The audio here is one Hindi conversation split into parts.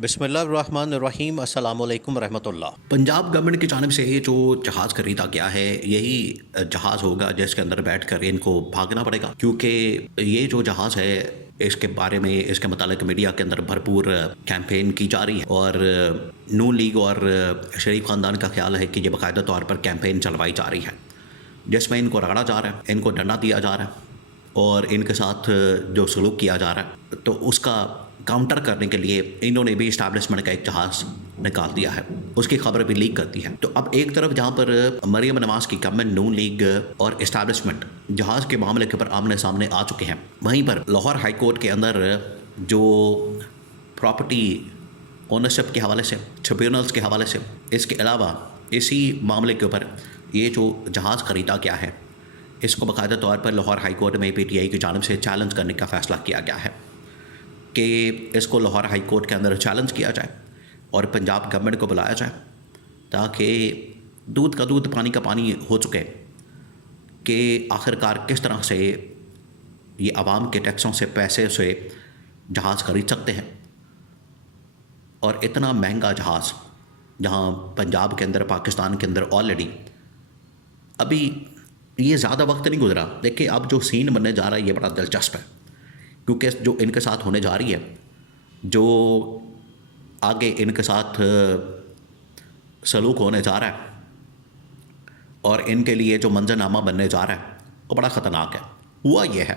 बिस्मिल्लाहिर्रहमानिर्रहीम अस्सलामु अलैकुम रहमतुल्लाह। पंजाब गवर्नमेंट की जानिब से जो जहाज़ खरीदा गया है, यही जहाज़ होगा जिसके अंदर बैठकर इनको भागना पड़ेगा, क्योंकि ये जो जहाज़ है इसके बारे में, इसके मुतालिक मीडिया के अंदर भरपूर कैंपेन की जा रही है और नून लीग और शरीफ ख़ानदान का ख्याल है कि ये बाकायदा तौर पर कैंपेन चलवाई जा रही है, जिसमें इनको रगड़ा जा रहा है, इनको डंडा दिया जा रहा है और इनके साथ जो सलूक किया जा रहा है, तो उसका काउंटर करने के लिए इन्होंने भी इस्टेब्लिशमेंट का एक जहाज़ निकाल दिया है, उसकी खबर भी लीक कर दी है। तो अब एक तरफ जहाँ पर मरियम नवाज़ की गवर्नमेंट, नून लीग और इस्टेब्लिशमेंट जहाज़ के मामले के ऊपर आमने सामने आ चुके हैं, वहीं पर लाहौर हाई कोर्ट के अंदर जो प्रॉपर्टी ओनरशिप के हवाले से, ट्रिब्यूनल्स के हवाले से, इसके अलावा इसी मामले के ऊपर ये जो जहाज़ ख़रीदा गया है, इसको बाकायदा तौर पर लाहौर हाई कोर्ट में PTI की जानिब से चैलेंज करने का फ़ैसला किया गया है कि इसको लाहौर हाई कोर्ट के अंदर चैलेंज किया जाए और पंजाब गवर्नमेंट को बुलाया जाए, ताकि दूध का दूध पानी का पानी हो चुके कि आखिरकार किस तरह से ये आवाम के टैक्सों से, पैसे से जहाज़ खरीद सकते हैं। और इतना महंगा जहाज़ जहाँ पंजाब के अंदर, पाकिस्तान के अंदर ऑलरेडी अभी ये ज़्यादा वक्त नहीं गुजरा। देखिए अब जो सीन बनने जा रहा है ये बड़ा दिलचस्प है, क्योंकि जो इनके साथ होने जा रही है, जो आगे इनके साथ सलूक होने जा रहा है और इनके लिए जो मंजरनामा बनने जा रहा है वो बड़ा ख़तरनाक है। हुआ ये है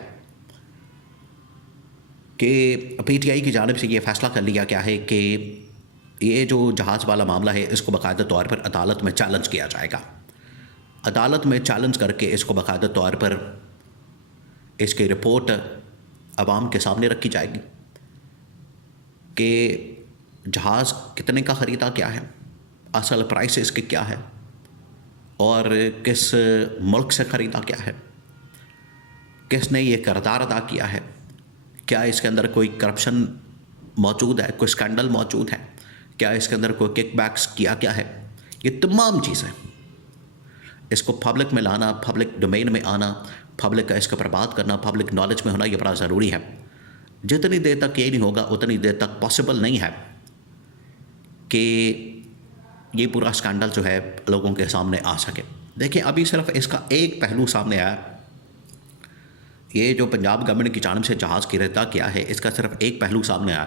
कि PTI की जानिब से ये फ़ैसला कर लिया गया है कि ये जो जहाज़ वाला मामला है इसको बाकायदा तौर पर अदालत में चैलेंज किया जाएगा। अदालत में चैलेंज करके इसको बाकायदा तौर पर इसकी रिपोर्ट अवाम के सामने रखी जाएगी कि जहाज़ कितने का ख़रीदा क्या है, असल प्राइस इसके क्या है और किस मुल्क से ख़रीदा क्या है, किसने ये किरदार अदा किया है, क्या इसके अंदर कोई करप्शन मौजूद है, कोई स्कैंडल मौजूद है, क्या इसके अंदर कोई किकबैक्स किया क्या है। ये तमाम चीज़ें इसको पब्लिक में लाना, पब्लिक डोमेन में आना, पब्लिक का इसका बर्बाद करना, पब्लिक नॉलेज में होना, ये बड़ा ज़रूरी है। जितनी देर तक ये नहीं होगा उतनी देर तक पॉसिबल नहीं है कि ये पूरा स्कैंडल जो है लोगों के सामने आ सके। देखिए अभी सिर्फ इसका एक पहलू सामने आया, ये जो पंजाब गवर्नमेंट की जानिब से जहाज़ खरीदा किया है, इसका सिर्फ एक पहलू सामने आया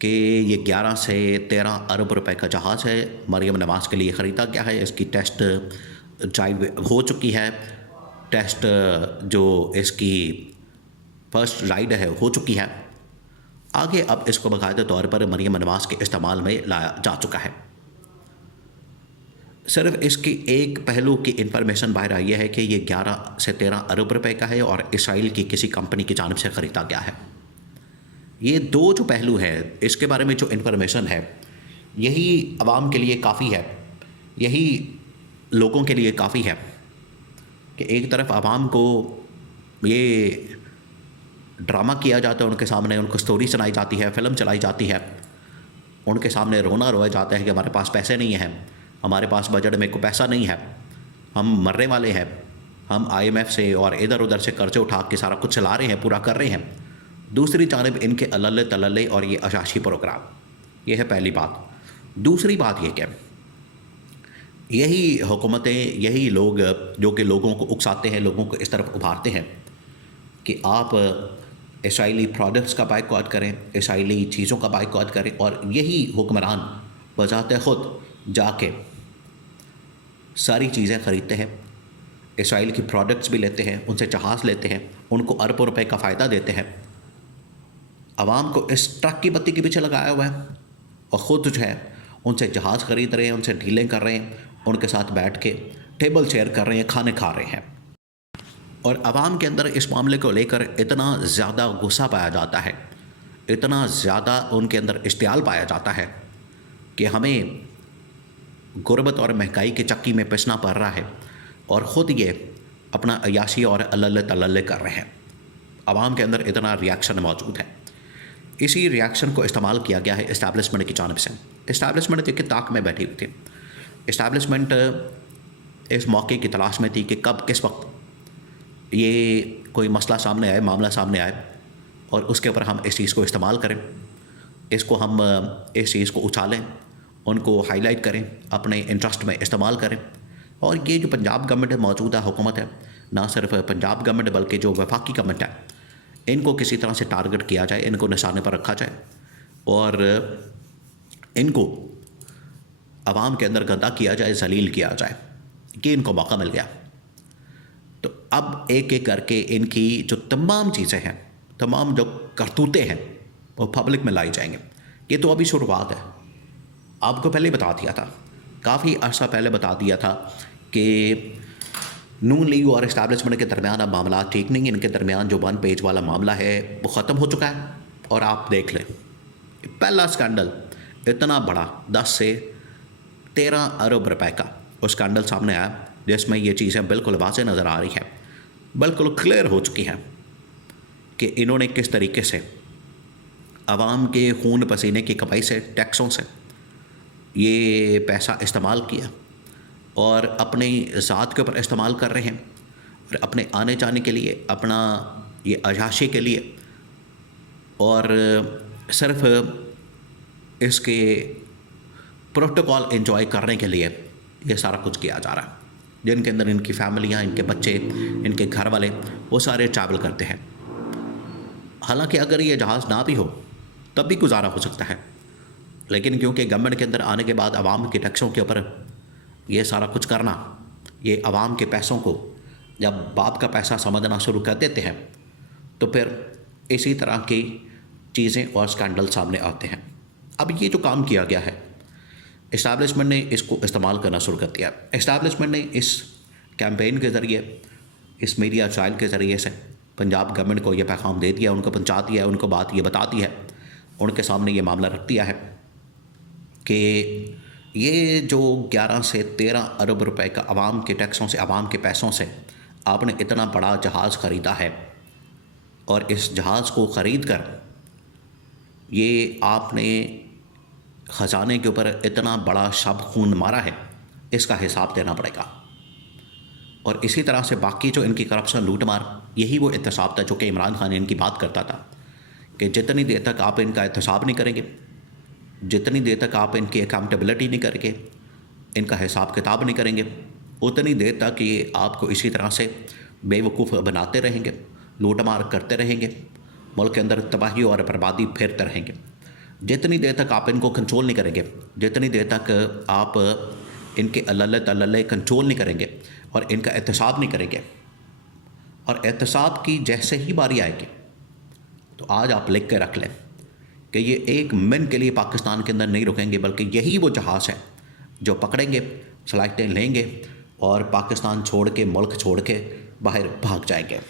कि ये 11 से 13 अरब रुपए का जहाज़ है, मरियम नवाज़ के लिए ख़रीदा गया है। इसकी टेस्ट ड्राइव हो चुकी है, टेस्ट जो इसकी फर्स्ट राइड है हो चुकी है। आगे अब इसको बाकायदा तौर पर मरियम नवाज़ के इस्तेमाल में लाया जा चुका है। सिर्फ इसकी एक पहलू की इंफॉर्मेशन बाहर आई है कि ये 11 से 13 अरब रुपए का है और इसराइल की किसी कंपनी की जानिब से ख़रीदा गया है। ये दो जो पहलू है, इसके बारे में जो इन्फॉर्मेशन है, यही आवाम के लिए काफ़ी है, यही लोगों के लिए काफ़ी है कि एक तरफ आवाम को ये ड्रामा किया जाता है, उनके सामने उनको स्टोरी सुनाई जाती है, फ़िल्म चलाई जाती है, उनके सामने रोना रोया जाता है कि हमारे पास पैसे नहीं हैं, हमारे पास बजट में कोई पैसा नहीं है, हम मरने वाले हैं, हम IMF से और इधर उधर से कर्जे उठा के सारा कुछ चला रहे हैं, पूरा कर रहे हैं। दूसरी जानिब इनके अल्ले तल्ले और ये अशाशी प्रोग्राम, ये है पहली बात। दूसरी बात ये क्या, यही हुकूमतें, यही लोग जो कि लोगों को उकसाते हैं, लोगों को इस तरफ उभारते हैं कि आप इसराइली प्रोडक्ट्स का बाइकआउट करें, इसराइली चीज़ों का बाइकआउट करें, और यही हुक्मरान बजाते ख़ुद जाके सारी चीज़ें ख़रीदते हैं, इसराइल की प्रोडक्ट्स भी लेते हैं, उनसे जहाज़ लेते हैं, उनको अरबों रुपए का फ़ायदा देते हैं, आवाम को इस ट्रक की बत्ती के पीछे लगाया हुआ है और ख़ुद जो है उनसे जहाज़ ख़रीद रहे हैं, उनसे डीलें कर रहे हैं, उनके साथ बैठ के टेबल शेयर कर रहे हैं, खाने खा रहे हैं। और आवाम के अंदर इस मामले को लेकर इतना ज़्यादा गुस्सा पाया जाता है, इतना ज़्यादा उनके अंदर इश्तियाल पाया जाता है कि हमें गुर्बत और महंगाई के चक्की में पिसना पड़ रहा है और ख़ुद ये अपना अयाशी और अल्ले तल्ले कर रहे हैं। आवाम के अंदर इतना रिएक्शन मौजूद है। इसी रिएक्शन को इस्तेमाल किया गया है इस्टेब्लिशमेंट की जानिब से। इस्टेब्लिशमेंट देखिए ताक में बैठी हुई थी। इस्टेब्लिशमेंट इस मौके की तलाश में थी कि कब किस वक्त ये कोई मसला सामने आए, मामला सामने आए और उसके ऊपर हम इस चीज़ को इस्तेमाल करें। इसको हम इस चीज़ को उछालें, उनको हाईलाइट करें, अपने इंटरेस्ट में इस्तेमाल करें। और ये जो पंजाब गवर्नमेंट मौजूदा हुकूमत है, ना सिर्फ पंजाब गवर्नमेंट बल्कि जो वफाकी गवर्नमेंट है, इनको किसी तरह से टारगेट किया जाए, इनको निशाने पर रखा जाए और इनको आवाम के अंदर गंदा किया जाए, जलील किया जाए। कि इनको मौका मिल गया तो अब एक एक करके इनकी जो तमाम चीज़ें हैं, तमाम जो करतूतें हैं, वो पब्लिक में लाई जाएंगे। ये तो अभी शुरुआत है। आपको पहले बता दिया था, काफ़ी अर्सा पहले बता दिया था कि नून लीग और इस्टेब्लिशमेंट के दरमियान अब मामला ठीक नहीं है। इनके दरमियान जो 1 पेज वाला मामला है वो ख़त्म हो चुका है। और आप देख लें, पहला स्कैंडल इतना बड़ा 10 से 13 अरब रुपए का वो स्कैंडल सामने आया, जिसमें ये चीज़ें बिल्कुल वाज़ेह नज़र आ रही हैं, बिल्कुल क्लियर हो चुकी हैं कि इन्होंने किस तरीके से आवाम के खून पसीने की कमाई से, टैक्सों से ये पैसा इस्तेमाल किया और अपनी ज़ात के ऊपर इस्तेमाल कर रहे हैं और अपने आने जाने के लिए, अपना ये अयाशी के लिए, और सिर्फ इसके प्रोटोकॉल एंजॉय करने के लिए ये सारा कुछ किया जा रहा है। जिनके अंदर इनकी फैमिलियाँ, इनके बच्चे, इनके घर वाले, वो सारे ट्रैवल करते हैं। हालांकि अगर ये जहाज़ ना भी हो तब भी गुजारा हो सकता है, लेकिन क्योंकि गवर्नमेंट के अंदर आने के बाद आवाम के टैक्सों के ऊपर ये सारा कुछ करना, ये आवाम के पैसों को जब बाप का पैसा समझना शुरू कर देते हैं तो फिर इसी तरह की चीज़ें और स्कैंडल सामने आते हैं। अब ये जो काम किया गया है, इस्टेब्लिशमेंट ने इसको इस्तेमाल करना शुरू कर दिया। इस्टेब्लिशमेंट ने इस कैंपेन के ज़रिए, इस मीडिया ट्रायल के ज़रिए से पंजाब गवर्नमेंट को ये पैगाम दे दिया, उनको पहुंचा दिया है, उनको बात ये बता दी है, उनके सामने ये मामला रख दिया है कि ये जो 11 से 13 अरब रुपए का आवाम के टैक्सों से, आवाम के पैसों से आपने इतना बड़ा जहाज़ ख़रीदा है और इस जहाज़ को ख़रीद कर ये आपने ख़जाने के ऊपर इतना बड़ा शब खून मारा है, इसका हिसाब देना पड़ेगा। और इसी तरह से बाकी जो इनकी करप्शन, लूट मार, यही वो एहतसाब था जो कि इमरान खान इनकी बात करता था कि जितनी देर तक आप इनका एहतसाब नहीं करेंगे, जितनी देर तक आप इनकी अकाउंटेबिलिटी नहीं करेंगे, इनका हिसाब किताब नहीं करेंगे, उतनी देर तक ये आपको इसी तरह से बेवकूफ़ बनाते रहेंगे, लूट मार करते रहेंगे, मुल्क के अंदर तबाही और बर्बादी फेरते रहेंगे। जितनी देर तक आप इनको कंट्रोल नहीं करेंगे, जितनी देर तक आप इनके अल्लल्ले तल्लल्ले कंट्रोल नहीं करेंगे और इनका एहतसाब नहीं करेंगे, और एहतसाब की जैसे ही बारी आएगी तो आज आप लिख के रख लें कि ये एक मिनट के लिए पाकिस्तान के अंदर नहीं रुकेंगे, बल्कि यही वो जहाज़ है जो पकड़ेंगे, फ्लाइटें लेंगे और पाकिस्तान छोड़ के, मुल्क छोड़ के बाहर भाग जाएंगे।